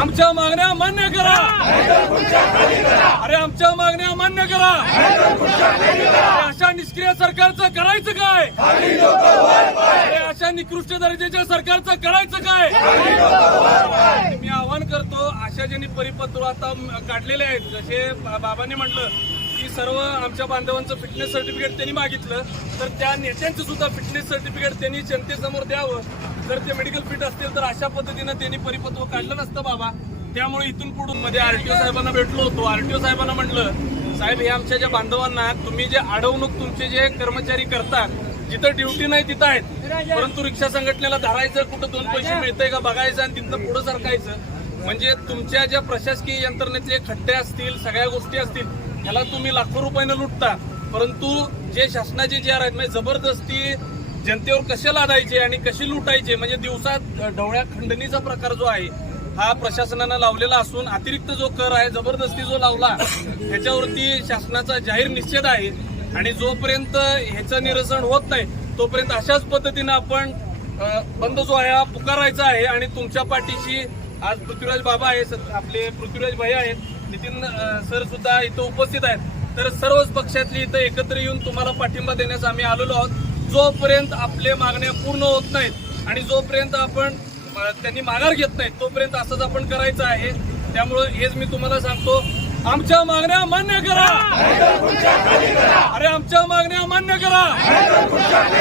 आमच्या मागण्या मान्य करा अरे आमच्या मागण्या मान्य करा अशा निष्क्रिय सरकारचं करायचं काय अरे अशा निकृष्ट दर्जाच्या सरकारचं करायचं काय मी आवाहन करतो अशा ज्यांनी परिपत्र आता काढलेले आहेत जसे बाबांनी म्हटलं की सर्व आमच्या बांधवांचं फिटनेस सर्टिफिकेट त्यांनी मागितलं तर त्या नेत्यांचं सुद्धा फिटनेस सर्टिफिकेट त्यांनी जनतेसमोर द्यावं जर ते मेडिकल फिट असतील तर अशा पद्धतीनं त्यांनी परिपत्व काढलं नसतं बाबा त्यामुळे इथून पुढून मध्ये आरटीओ साहेबांना भेटलो होतो आरटीओ साहेबांना म्हटलं साहेब हे आमच्या ज्या बांधवांना तुम्ही जे अडवणूक तुमचे जे कर्मचारी करता जिथं ड्युटी नाही तिथं आहेत परंतु रिक्षा संघटनेला धरायचं कुठं दोन पैसे मिळतंय का बघायचं आणि तिथं पुढं सरकायचं म्हणजे तुमच्या ज्या प्रशासकीय यंत्रणेचे खड्डे असतील सगळ्या गोष्टी असतील ह्याला तुम्ही लाखो रुपयानं लुटता परंतु जे शासनाचे जे आहेत म्हणजे जबरदस्ती जनतेवर कसे लादायचे आणि कशी लुटायचे म्हणजे दिवसात ढवळ्या खंडणीचा प्रकार जो आहे हा प्रशासनानं लावलेला असून अतिरिक्त जो कर आहे जबरदस्ती जो लावला ह्याच्यावरती शासनाचा जाहीर निषेध आहे आणि जोपर्यंत ह्याचं निरसन होत नाही तोपर्यंत अशाच पद्धतीनं आपण बंद जो आहे हा पुकारायचा आहे आणि तुमच्या पाठीशी आज पृथ्वीराज बाबा आहेत आपले पृथ्वीराज भाई आहेत नितीन सर सुद्धा इथं उपस्थित आहेत तर सर्वच पक्षातली इथं एकत्र येऊन तुम्हाला पाठिंबा देण्यास आम्ही आलेलो आहोत जोपर्यंत आपले मागण्या पूर्ण होत नाहीत आणि जोपर्यंत आपण त्यांनी माघार घेत नाहीत तोपर्यंत असंच आपण करायचं आहे त्यामुळे हेच मी तुम्हाला सांगतो आमच्या मागण्या मान्य करा अरे आमच्या मागण्या मान्य करा